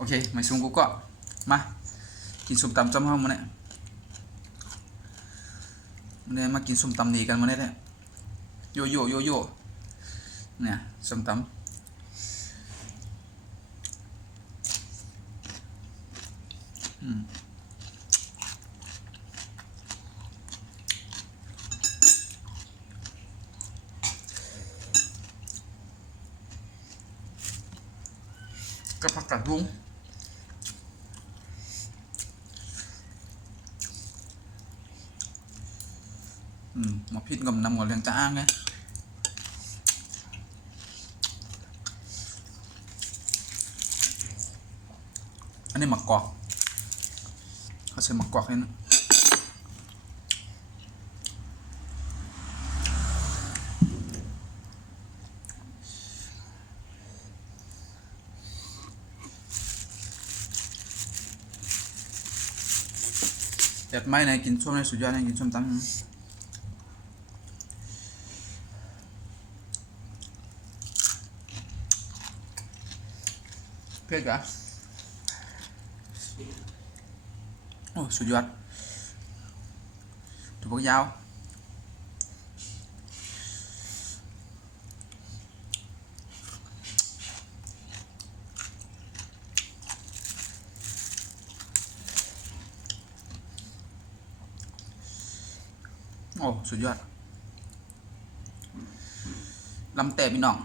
โอเคมาซุงกูก็มากินส้มตำจำห้องมาเนี่ยมากินส้มตำนี้กันมาเนี่ยโยโย่โยโย่เนี่ยส้มตำกับผักกาดบุ้งมาพิษกับน้ำหัวเลี้ยงจ้าอ้างไงอันนี้หมักกอกเขาใส่หมักกอกเลยนะเด็ดไม้ไหนกินส้มในสุดยอดในกินส้มตำเผ็ดกะโอ้สุดยอดถั่วฝักยาวโอ้สุดยอดลำแต่พี่น้อง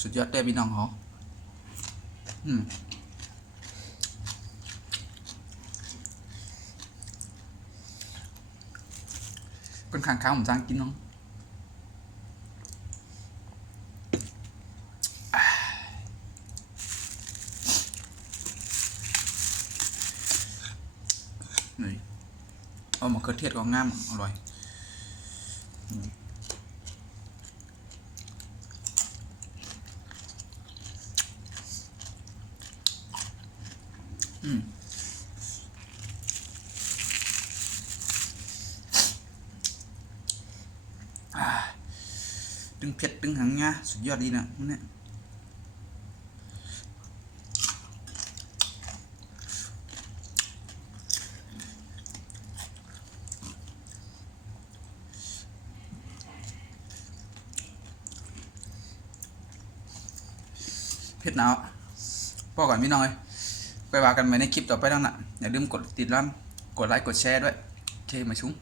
สุดยอดแต่พี่น้องเหรอเป็นข้างๆผมจางกินน้องนี่เอามะเขือเทศก็งามอร่อยตึงเผ็ดตึงหังงาสุดยอดดีนะเนี่ยเผ็ดหนาวพอก่อนพี่น้องเลยไปว่ากันใหม่ในคลิปต่อไปแล้วนะอย่าลืมกดติดตามกดไลค์กดแชร์ด้วยโอเคมาชุ่ม